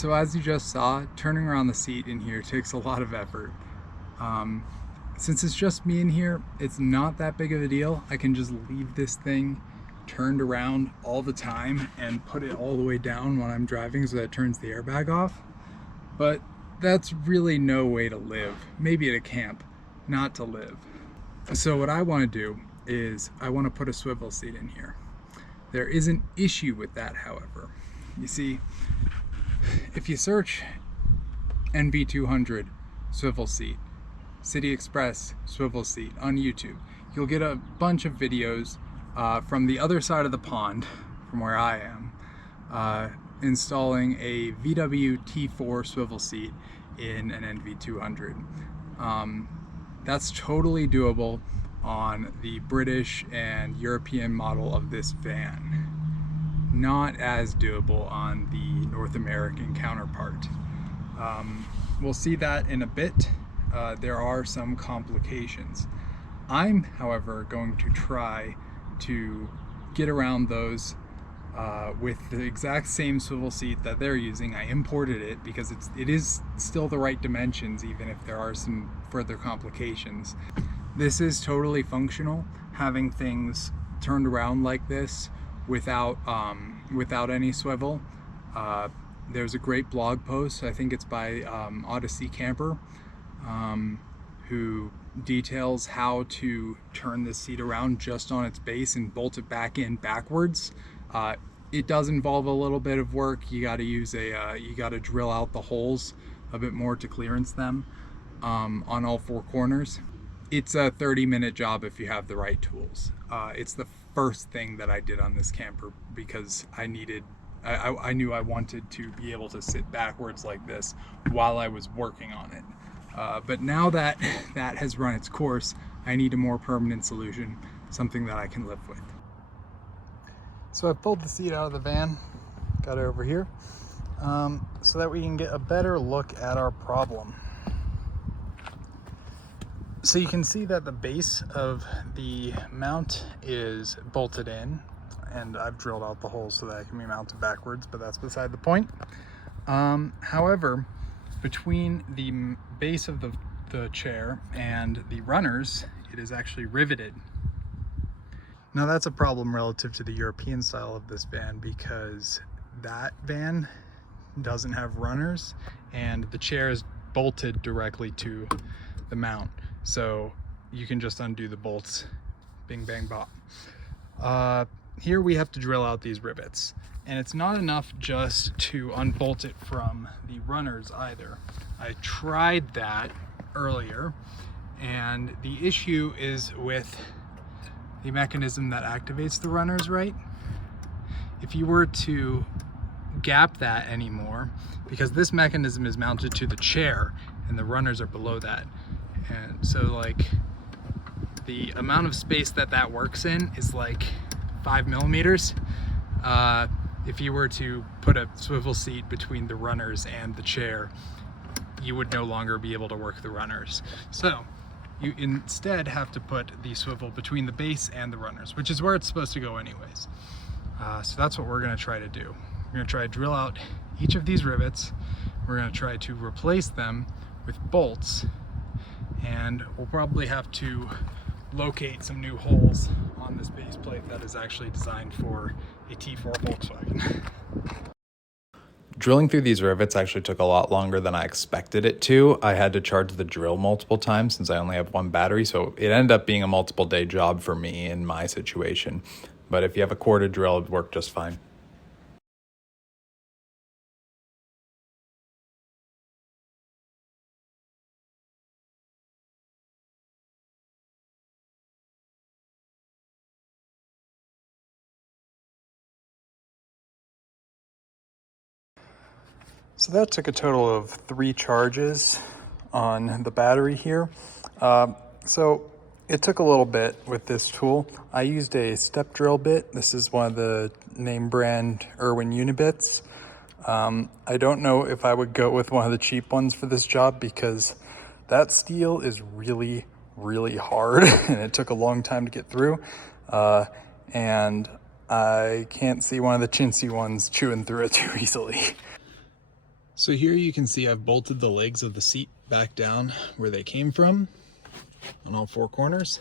So as you just saw, turning around the seat in here takes a lot of effort. Since it's just me in here, it's not that big of a deal. I can just leave this thing turned around all the time and put it all the way down when I'm driving so that it turns the airbag off. But that's really no way to live. Maybe at a camp, not to live. So what I want to do is I want to put a swivel seat in here. There is an issue with that, however. You see, if you search NV200 swivel seat, City Express swivel seat on YouTube, you'll get a bunch of videos from the other side of the pond, from where I am, installing a VW T4 swivel seat in an NV200. That's totally doable on the British and European model of this van. Not as doable on the North American counterpart. We'll see that in a bit. There are some complications. I'm, however, going to try to get around those with the exact same swivel seat that they're using. I imported it because it is still the right dimensions, even if there are some further complications. This is totally functional, having things turned around like this without any swivel. There's a great blog post, I think it's by Odyssey Camper, who details how to turn this seat around just on its base and bolt it back in backwards. It does involve a little bit of work. You got to use you got to drill out the holes a bit more to clearance them on all four corners. It's a 30-minute job if you have the right tools. It's the first thing that I did on this camper because I knew I wanted to be able to sit backwards like this while I was working on it. But now that that has run its course, I need a more permanent solution, something that I can live with. So I pulled the seat out of the van, got it over here, so that we can get a better look at our problem. So you can see that the base of the mount is bolted in, and I've drilled out the holes so that it can be mounted backwards, but that's beside the point. However, between the base of the chair and the runners, it is actually riveted. Now that's a problem relative to the European style of this van because that van doesn't have runners and the chair is bolted directly to the mount. So you can just undo the bolts, bing, bang, bop. Here we have to drill out these rivets, and it's not enough just to unbolt it from the runners either. I tried that earlier, and the issue is with the mechanism that activates the runners, right? If you were to gap that anymore, because this mechanism is mounted to the chair and the runners are below that, and so like the amount of space that works in is like 5 millimeters. If you were to put a swivel seat between the runners and the chair, you would no longer be able to work the runners. So you instead have to put the swivel between the base and the runners, which is where it's supposed to go anyways. So that's what we're gonna try to do. We're gonna try to drill out each of these rivets. We're gonna try to replace them with bolts, and we'll probably have to locate some new holes on this base plate that is actually designed for a T4 Volkswagen. Drilling through these rivets actually took a lot longer than I expected it to. I had to charge the drill multiple times since I only have one battery, so it ended up being a multiple day job for me in my situation. But if you have a corded drill, it would work just fine. So that took a total of 3 charges on the battery here. So it took a little bit with this tool. I used a step drill bit. This is one of the name brand Irwin Unibits. I don't know if I would go with one of the cheap ones for this job because that steel is really, really hard and it took a long time to get through. And I can't see one of the chintzy ones chewing through it too easily. So here you can see I've bolted the legs of the seat back down where they came from on all four corners.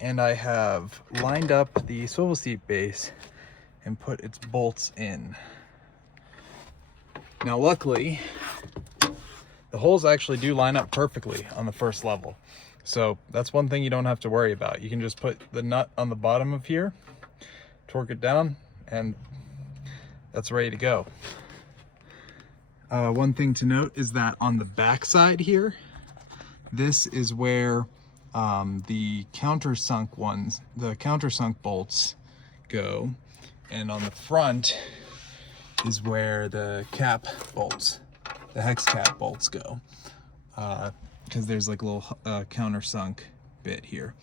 And I have lined up the swivel seat base and put its bolts in. Now luckily, the holes actually do line up perfectly on the first level. So that's one thing you don't have to worry about. You can just put the nut on the bottom of here, torque it down, and that's ready to go. One thing to note is that on the back side here, this is where the countersunk bolts go, and on the front is where the cap bolts, the hex cap bolts go, because there's like a little countersunk bit here.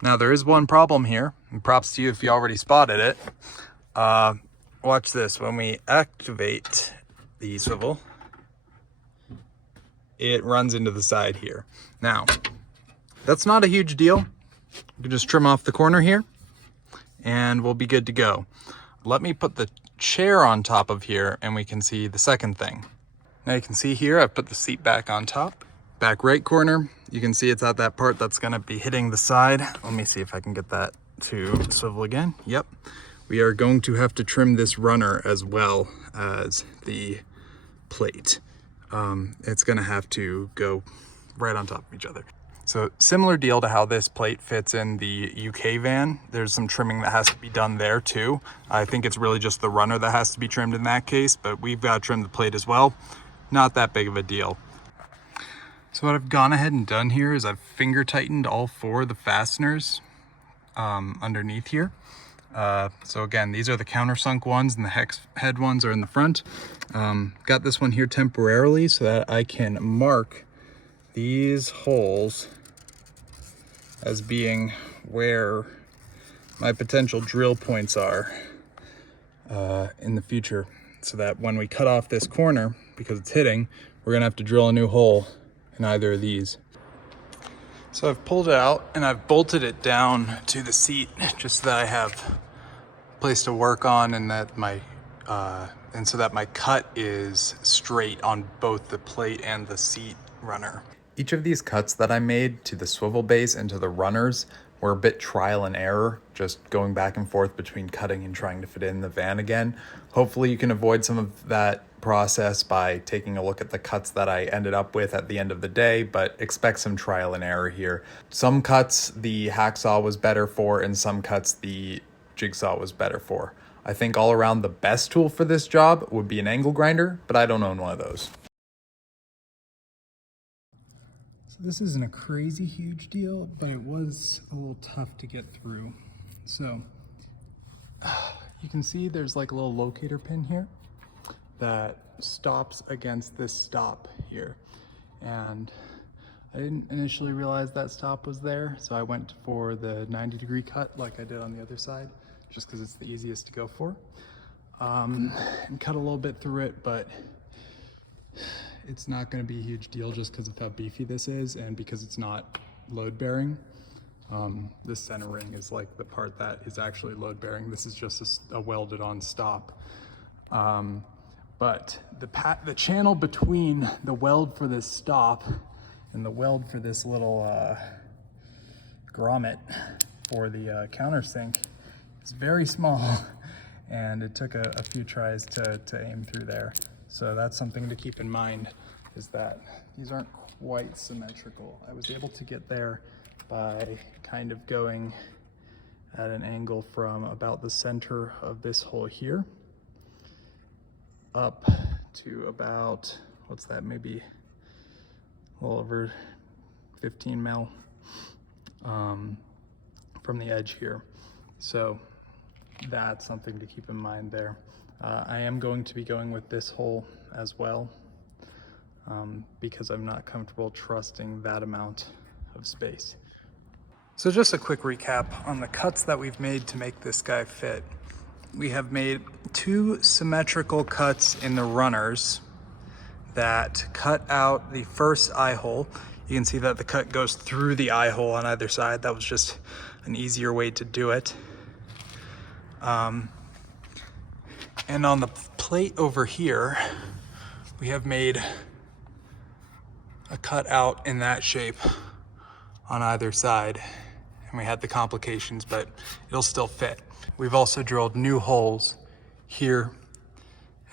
Now there is one problem here, and props to you if you already spotted it. Watch this. When we activate the swivel, it runs into the side here. Now, that's not a huge deal. You can just trim off the corner here and we'll be good to go. Let me put the chair on top of here and we can see the second thing. Now you can see here, I've put the seat back on top. Back right corner, you can see it's at that part that's gonna be hitting the side. Let me see if I can get that to swivel again. Yep. We are going to have to trim this runner as well as the plate. It's gonna have to go right on top of each other. So similar deal to how this plate fits in the UK van. There's some trimming that has to be done there too. I think it's really just the runner that has to be trimmed in that case, but we've got to trim the plate as well. Not that big of a deal. So what I've gone ahead and done here is I've finger tightened all four of the fasteners underneath here. So again, these are the countersunk ones and the hex head ones are in the front. Got this one here temporarily so that I can mark these holes as being where my potential drill points are in the future, so that when we cut off this corner, because it's hitting, we're gonna have to drill a new hole in either of these. So I've pulled it out and I've bolted it down to the seat just so that I have place to work on, and that my so that my cut is straight on both the plate and the seat runner. Each of these cuts that I made to the swivel base and to the runners were a bit trial and error, just going back and forth between cutting and trying to fit in the van again. Hopefully you can avoid some of that process by taking a look at the cuts that I ended up with at the end of the day, but expect some trial and error here. Some cuts the hacksaw was better for, and some cuts the jigsaw was better for. I think all around the best tool for this job would be an angle grinder, but I don't own one of those. So this isn't a crazy huge deal, but it was a little tough to get through. So you can see there's like a little locator pin here that stops against this stop here. And I didn't initially realize that stop was there, so I went for the 90-degree cut like I did on the other side, just because it's the easiest to go for. And cut a little bit through it, but it's not going to be a huge deal just because of how beefy this is and because it's not load bearing. This center ring is like the part that is actually load bearing. This is just a welded on stop. But the channel between the weld for this stop and the weld for this little grommet for the countersink is very small, and it took a few tries to aim through there. So that's something to keep in mind, is that these aren't quite symmetrical. I was able to get there by kind of going at an angle from about the center of this hole here up to about, what's that, maybe a little over 15 mil from the edge here. So that's something to keep in mind there. I am going to be going with this hole as well, because I'm not comfortable trusting that amount of space. So just a quick recap on the cuts that we've made to make this guy fit. We have made 2 symmetrical cuts in the runners that cut out the first eye hole. You can see that the cut goes through the eye hole on either side. That was just an easier way to do it. And on the plate over here, we have made a cut out in that shape on either side. And we had the complications, but it'll still fit. We've also drilled new holes here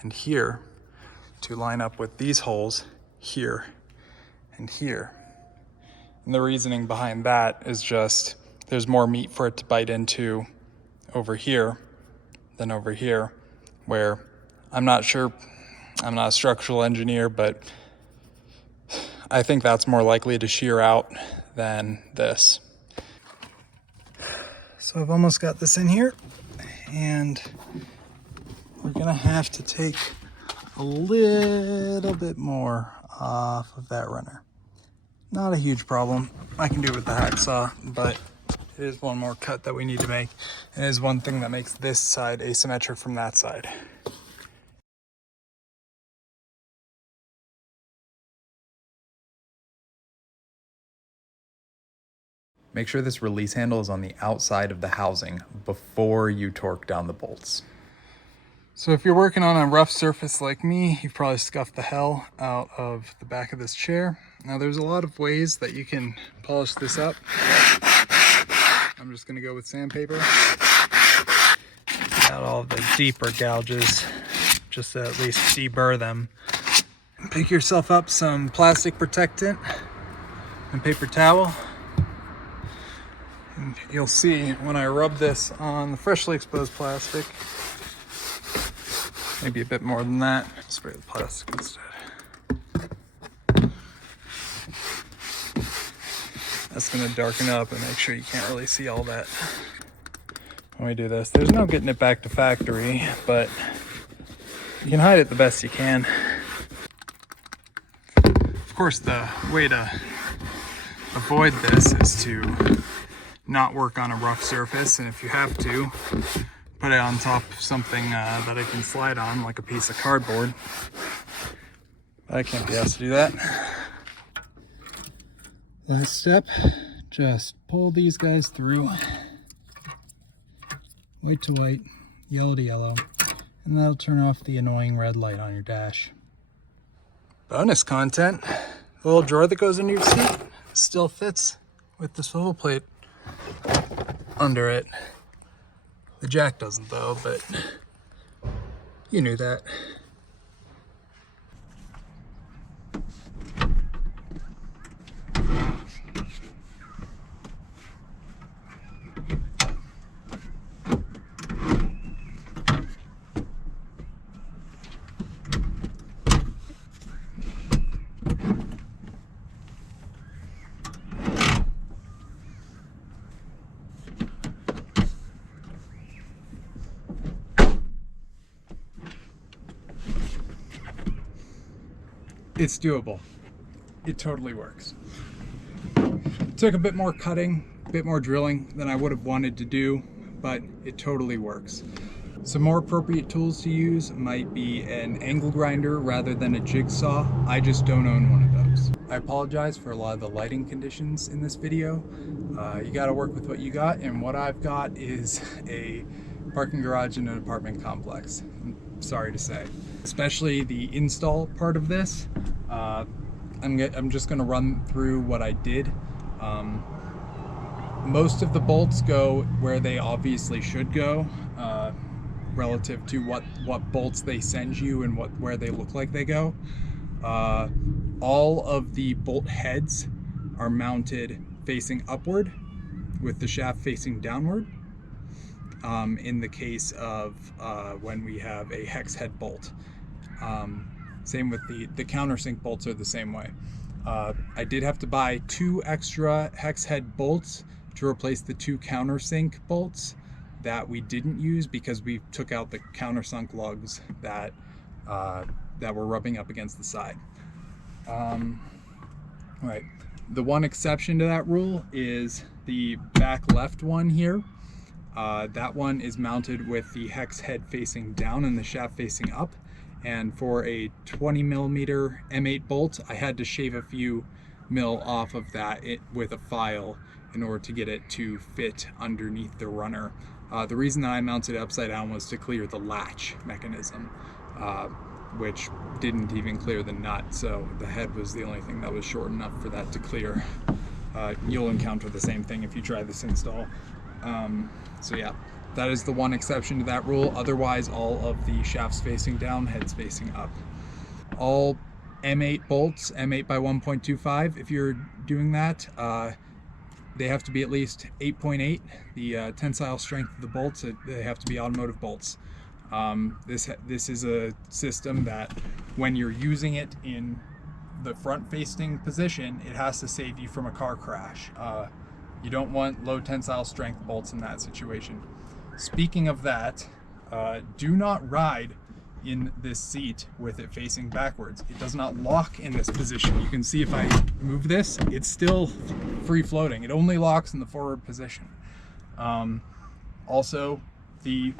and here to line up with these holes here and here. And the reasoning behind that is just there's more meat for it to bite into over here than over here, where I'm not sure, I'm not a structural engineer, but I think that's more likely to shear out than this. So I've almost got this in here, and we're gonna have to take a little bit more off of that runner. Not a huge problem. I can do it with the hacksaw, but it is one more cut that we need to make. And it is one thing that makes this side asymmetric from that side. Make sure this release handle is on the outside of the housing before you torque down the bolts. So if you're working on a rough surface like me, you've probably scuffed the hell out of the back of this chair. Now there's a lot of ways that you can polish this up. I'm just gonna go with sandpaper. Out all the deeper gouges, just to at least deburr them. Pick yourself up some plastic protectant and paper towel. And you'll see when I rub this on the freshly exposed plastic, maybe a bit more than that. Spray the plastic instead. That's gonna darken up and make sure you can't really see all that when we do this. There's no getting it back to factory, but you can hide it the best you can. Of course, the way to avoid this is to not work on a rough surface, and if you have to, put it on top of something that I can slide on, like a piece of cardboard. I can't be asked to do that. Last step, just pull these guys through. White to white, yellow to yellow, and that'll turn off the annoying red light on your dash. Bonus content, the little drawer that goes under your seat still fits with the swivel plate under it. The jack doesn't though, but you knew that. It's doable. It totally works. It took a bit more cutting, a bit more drilling than I would have wanted to do, but it totally works. Some more appropriate tools to use might be an angle grinder rather than a jigsaw. I just don't own one of those. I apologize for a lot of the lighting conditions in this video. You gotta work with what you got, and what I've got is a parking garage in an apartment complex. I'm sorry to say. Especially the install part of this. I'm just gonna run through what I did. Most of the bolts go where they obviously should go, relative to what bolts they send you and where they look like they go. All of the bolt heads are mounted facing upward with the shaft facing downward. In the case of when we have a hex head bolt. Same with the countersink bolts are the same way. I did have to buy 2 extra hex head bolts to replace the 2 countersink bolts that we didn't use because we took out the countersunk lugs that were rubbing up against the side. Right. The one exception to that rule is the back left one here. That one is mounted with the hex head facing down and the shaft facing up. And for a 20mm M8 bolt, I had to shave a few mil off of that with a file in order to get it to fit underneath the runner. The reason that I mounted it upside down was to clear the latch mechanism. which didn't even clear the nut, so the head was the only thing that was short enough for that to clear. You'll encounter the same thing if you try this install. So yeah, that is the one exception to that rule. Otherwise, all of the shafts facing down, heads facing up. All M8 bolts, M8 by 1.25, if you're doing that, they have to be at least 8.8. The tensile strength of the bolts, they have to be automotive bolts. This is a system that when you're using it in the front facing position, it has to save you from a car crash. You don't want low tensile strength bolts in that situation. Speaking of that, do not ride in this seat with it facing backwards. It does not lock in this position. You can see if I move this, it's still free floating. It only locks in the forward position. Also, the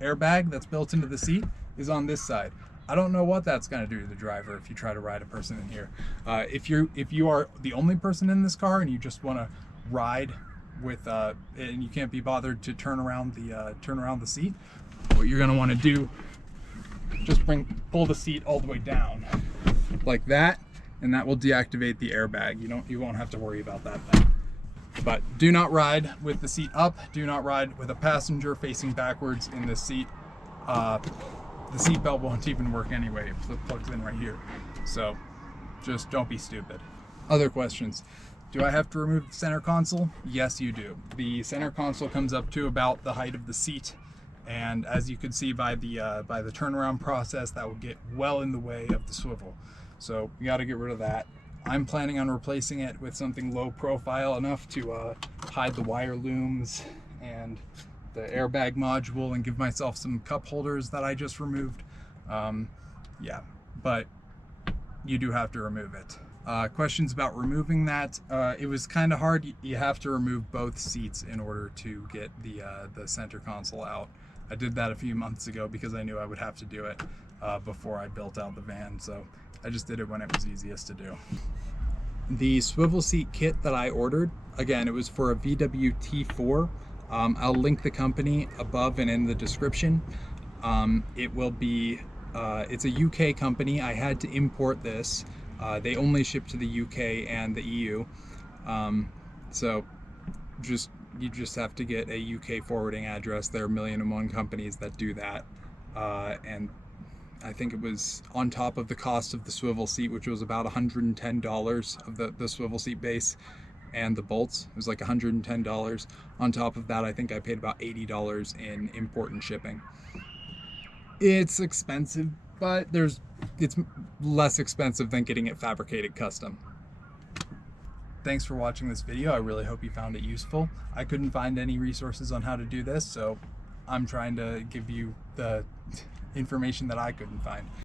airbag that's built into the seat is on this side. I don't know what that's going to do to the driver if you try to ride a person in here. If you are the only person in this car and you just want to ride with and you can't be bothered to turn around the seat, what you're going to want to do, just pull the seat all the way down like that, and that will deactivate the airbag. You won't have to worry about that then. But do not ride with the seat up. Do not ride with a passenger facing backwards in this seat. The seat belt won't even work anyway if it plugs in right here. So just don't be stupid. Other questions. Do I have to remove the center console? Yes, you do. The center console comes up to about the height of the seat, and as you can see by the turnaround process, that will get well in the way of the swivel. So you got to get rid of that. I'm planning on replacing it with something low profile enough to hide the wire looms and the airbag module and give myself some cup holders that I just removed. Yeah, but you do have to remove it. Questions about removing that? It was kind of hard. You have to remove both seats in order to get the center console out. I did that a few months ago because I knew I would have to do it before I built out the van, so I just did it when it was easiest to do. The swivel seat kit that I ordered, again, it was for a VW T4. I'll link the company above and in the description. It will be, it's a UK company. I had to import this. They only ship to the UK and the EU. So you just have to get a UK forwarding address. There are 1,000,001 companies that do that. And I think it was on top of the cost of the swivel seat, which was about $110 of the swivel seat base and the bolts. It was like $110. On top of that, I think I paid about $80 in import and shipping. It's expensive, but it's less expensive than getting it fabricated custom. Thanks for watching this video. I really hope you found it useful. I couldn't find any resources on how to do this, so I'm trying to give you the information that I couldn't find.